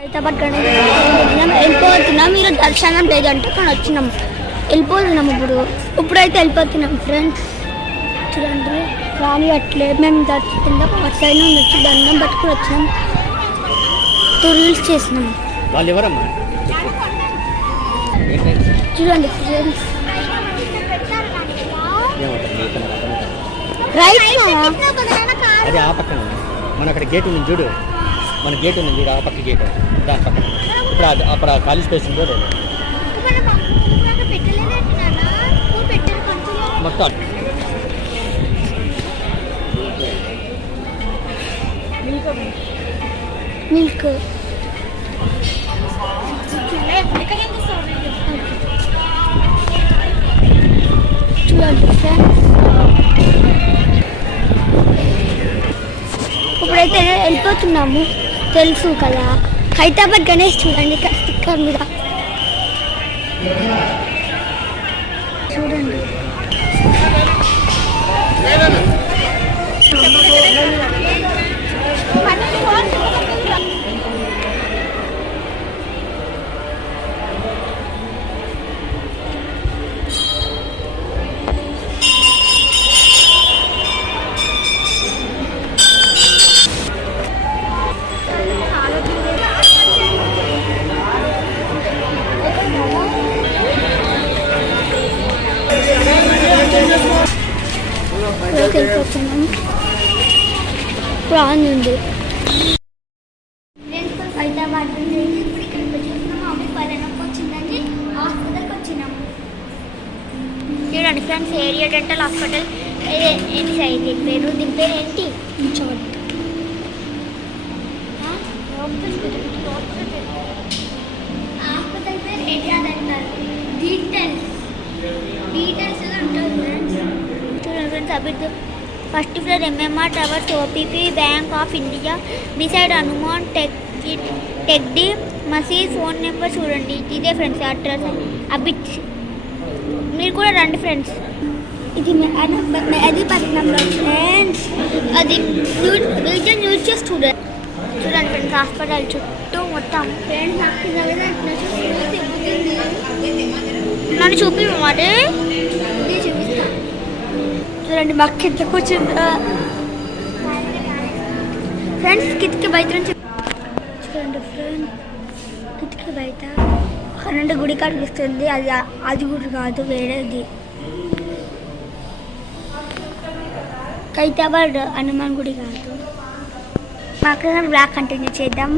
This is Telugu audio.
హైదరాబాద్ గణేష్ వెళ్ళిపోతున్నాం. మీరు దర్శనం లేదంటే కానీ వచ్చినాం, వెళ్ళిపోతున్నాం. ఇప్పుడైతే వెళ్ళిపోతున్నాం ఫ్రెండ్స్. చూడండి కానీ అట్లే మేము దర్శనం అటు సైడ్ నుండి వచ్చి దండం పట్టుకుని వచ్చినాం, రీల్స్ చేసినాం. చూడండి ఫ్రెండ్స్ అది ఆ పక్కన మన అక్కడ గేట్ ఉంది చూడు, మన గేట్ ఉంది చూడు, ఆ పక్క గేట్ దాని పక్కన. ఇప్పుడు అప్పుడు ఖాళీ స్పేస్ ఉందో లేదు మొత్తం. మిల్క్ చూడండి ఫ్రెండ్స్. ఇప్పుడైతే వెళ్ళిపోతున్నాము, తెలుసు కదా. హైదరాబాద్ గణేష్ చూడండి స్టిక్కర్ మీద చూడండి. వెళ్ళిపోతున్నాం. ప్రాన్ ఉంది హైదరాబాద్ నుండి. ఇప్పుడు ఇక్కడికి వచ్చేసినాము. అమ్మ పల్లెనొప్పి వచ్చిందని హాస్పిటల్కి వచ్చినాము. చూడండి ఫ్రెండ్స్, ఏరియా డెంటల్ హాస్పిటల్. ఏంటి సార్ దీని పేరు ఏంటి? హాస్పిటల్ పేరు ఏరియా డెంటల్ డీటెయిల్స్ ఉంటుంది ఫ్రెండ్స్. చూడండి ఫ్రెండ్స్, అభివృద్ధి first floor MMR towers, OPP bank of India, beside Hanuman Tekdi మసీద్. ఫోన్ నెంబర్ చూడండి, ఇదే ఫ్రెండ్స్ అడ్రస్. అభిచ్ మీరు కూడా రండి ఫ్రెండ్స్. ఇది మెహదీపట్నంలో ఫ్రెండ్స్. అది విజన్ యూజ్ చేసి చూడండి ఫ్రెండ్స్, హాస్పిటల్ చుట్టూ మొత్తం. ఫ్రెండ్స్ నన్ను చూపిమాట చూపిస్తా. చూడండి మాకు కింద కూర్చుందా ఫ్రెండ్స్. కిటికీ బయట నుంచి చూడండి ఫ్రెండ్స్, కిటికీ బయట రెండు గుడి కనిపిస్తుంది. అది గుడి కాదు, వేరేది. హైదరాబాద్ హనుమాన్ గుడి కాదు. మాకు బ్లాగ్ కంటిన్యూ చేద్దాం.